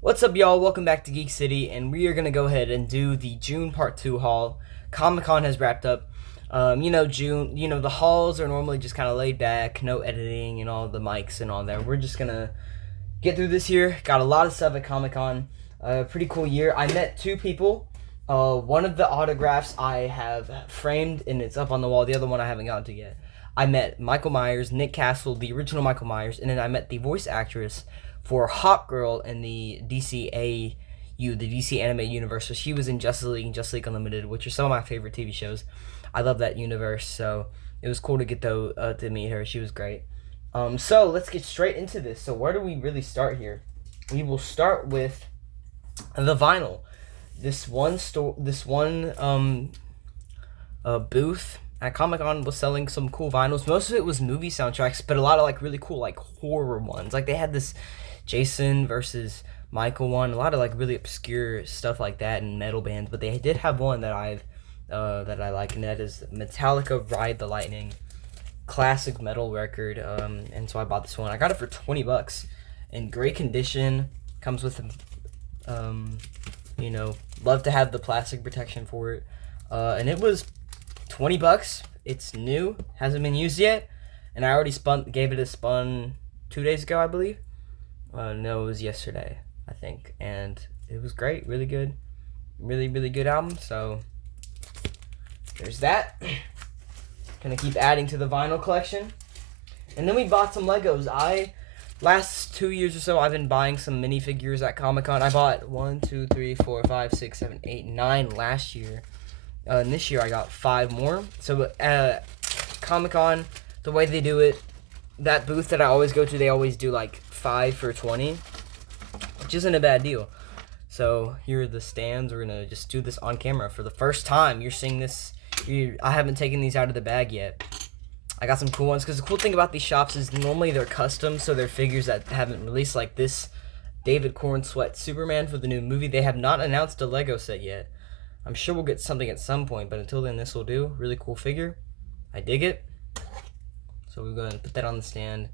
What's up, y'all? Welcome back to Geek City, and we are gonna go ahead and do the June Part 2 haul. Comic Con has wrapped up. June, the hauls are normally just kind of laid back, no editing and all the mics and all that. We're just gonna get through this year. Got a lot of stuff at Comic Con. Pretty cool year. I met two people. One of the autographs I have framed and it's up on the wall. The other one I haven't gotten to yet. I met Michael Myers, Nick Castle, the original Michael Myers, and then I met the voice actress for Hawkgirl in the DCAU, the DC Animated Universe. So she was in Justice League and Justice League Unlimited, which are some of my favorite TV shows. I love that universe, so it was cool to get to meet her. She was great. So let's get straight into this. So where do we really start here? We will start with the vinyl. This one booth at Comic Con was selling some cool vinyls. Most of it was movie soundtracks, but a lot of like really cool like horror ones. Like they had this Jason versus Michael one, a lot of like really obscure stuff like that and metal bands. But they did have one that I like, and that is Metallica Ride the Lightning, classic metal record. And so I bought this one. I got it for $20 in great condition. Comes with love to have the plastic protection for it. And it was $20. It's new, hasn't been used yet, and I already gave it a spun 2 days ago, I believe. No, it was yesterday, I think, and it was great, really good, really good album. So there's that. Gonna keep adding to the vinyl collection, and then we bought some Legos. Last 2 years or so, I've been buying some minifigures at Comic Con. I bought 1, 2, 3, 4, 5, 6, 7, 8, 9 last year. And this year I got 5 more. So Comic Con, the way they do it, that booth that I always go to, they always do like 5 for $20, which isn't a bad deal. So here are the stands. We're gonna just do this on camera for the first time. You're seeing this. I haven't taken these out of the bag yet. I got some cool ones because the cool thing about these shops is normally they're custom, so they're figures that haven't released, like this David Cornsweet Superman for the new movie. They have not announced a Lego set yet. I'm sure we'll get something at some point, but until then, this will do. Really cool figure. I dig it. So we're going to put that on the stand.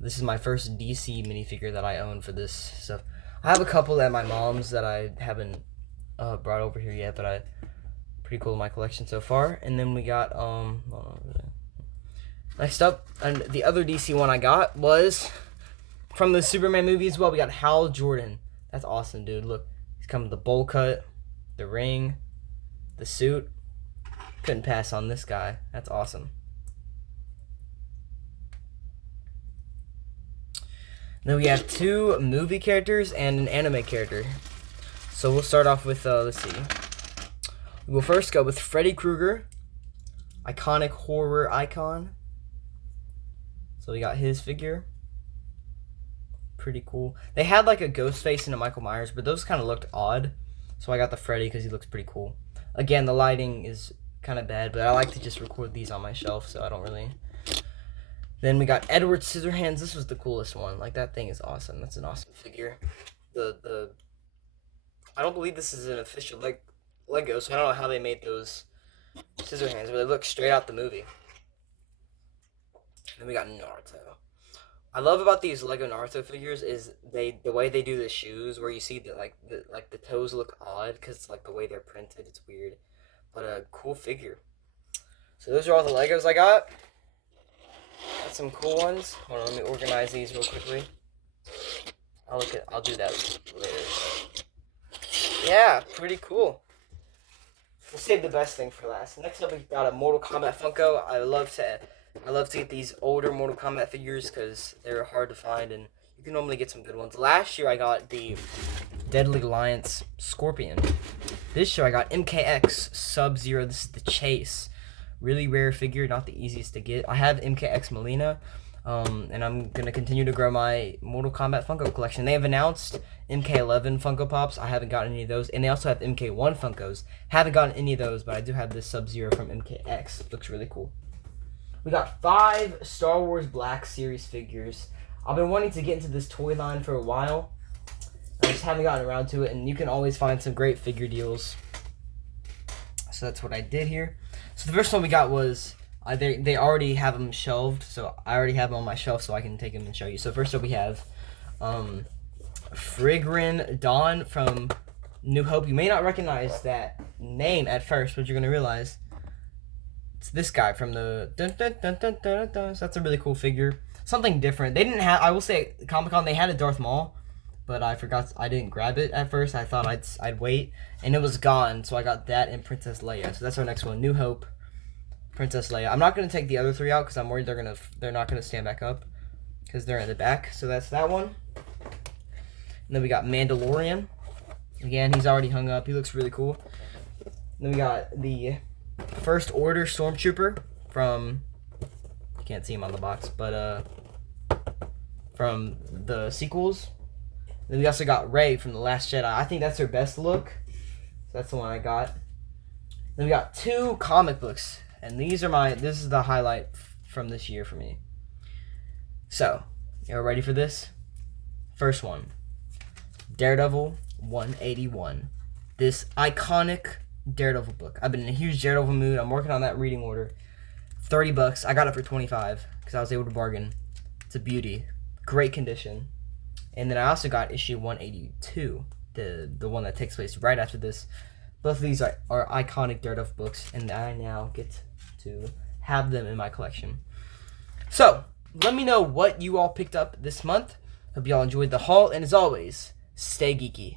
This is my first DC minifigure that I own for this stuff. I have a couple at my mom's that I haven't brought over here yet, but pretty cool in my collection so far. And then we got next up, and the other DC one I got was from the Superman movie as well. We got Hal Jordan. That's awesome, dude. Look, he's coming with the bowl cut, the ring, the suit. Couldn't pass on this guy. That's awesome. Then we have 2 movie characters and an anime character. So we'll start off with, let's see. We'll first go with Freddy Krueger, iconic horror icon. So we got his figure. Pretty cool. They had like a Ghostface and a Michael Myers, but those kind of looked odd. So I got the Freddy because he looks pretty cool. Again, the lighting is kind of bad, but I like to just record these on my shelf, so I don't really. Then we got Edward Scissorhands. This was the coolest one. Like, that thing is awesome. That's an awesome figure. I don't believe this is an official Lego, so I don't know how they made those Scissorhands, but they look straight out the movie. Then we got Naruto. I love about these Lego Naruto figures is the way they do the shoes, where you see the toes look odd because it's like the way they're printed. It's weird, but a cool figure. So those are all the Legos I got. Got some cool ones. Hold on, let me organize these real quickly. I'll do that later. Yeah, pretty cool. We'll save the best thing for last. Next up, we got a Mortal Kombat Funko. I love to get these older Mortal Kombat figures because they're hard to find, and you can normally get some good ones. Last year, I got the Deadly Alliance Scorpion. This year, I got MKX Sub-Zero. This is the Chase. Really rare figure, not the easiest to get. I have MKX Melina, and I'm going to continue to grow my Mortal Kombat Funko collection. They have announced MK11 Funko Pops. I haven't gotten any of those. And they also have MK1 Funkos. Haven't gotten any of those, but I do have this Sub-Zero from MKX. Looks really cool. We got 5 Star Wars Black Series figures. I've been wanting to get into this toy line for a while. I just haven't gotten around to it, and you can always find some great figure deals. So that's what I did here. So the first one we got was, they already have them shelved, so I already have them on my shelf so I can take them and show you. So first up we have Frigrin Dawn from New Hope. You may not recognize that name at first, but you're going to realize it's this guy from the dun, dun, dun, dun, dun, dun. So that's a really cool figure. Something different. They didn't have, I will say, Comic-Con, they had a Darth Maul, but I forgot, I didn't grab it at first. I thought I'd wait, and it was gone, so I got that and Princess Leia. So that's our next one, New Hope, Princess Leia. I'm not going to take the other three out because I'm worried they're not going to stand back up because they're in the back. So that's that one. And then we got Mandalorian. Again, he's already hung up. He looks really cool. Then we got the First Order Stormtrooper from, you can't see him on the box, but from the sequels. Then we also got Rey from The Last Jedi. I think that's her best look. So that's the one I got. Then we got 2 comic books. And this is the highlight from this year for me. So, you ready for this? First one. Daredevil 181. This iconic Daredevil book. I've been in a huge Daredevil mood. I'm working on that reading order. $30. I got it for $25 because I was able to bargain. It's a beauty. Great condition. And then I also got issue 182, the one that takes place right after this. Both of these are iconic Daredevil books, and I now get to have them in my collection. So, let me know what you all picked up this month. Hope you all enjoyed the haul, and as always, stay geeky.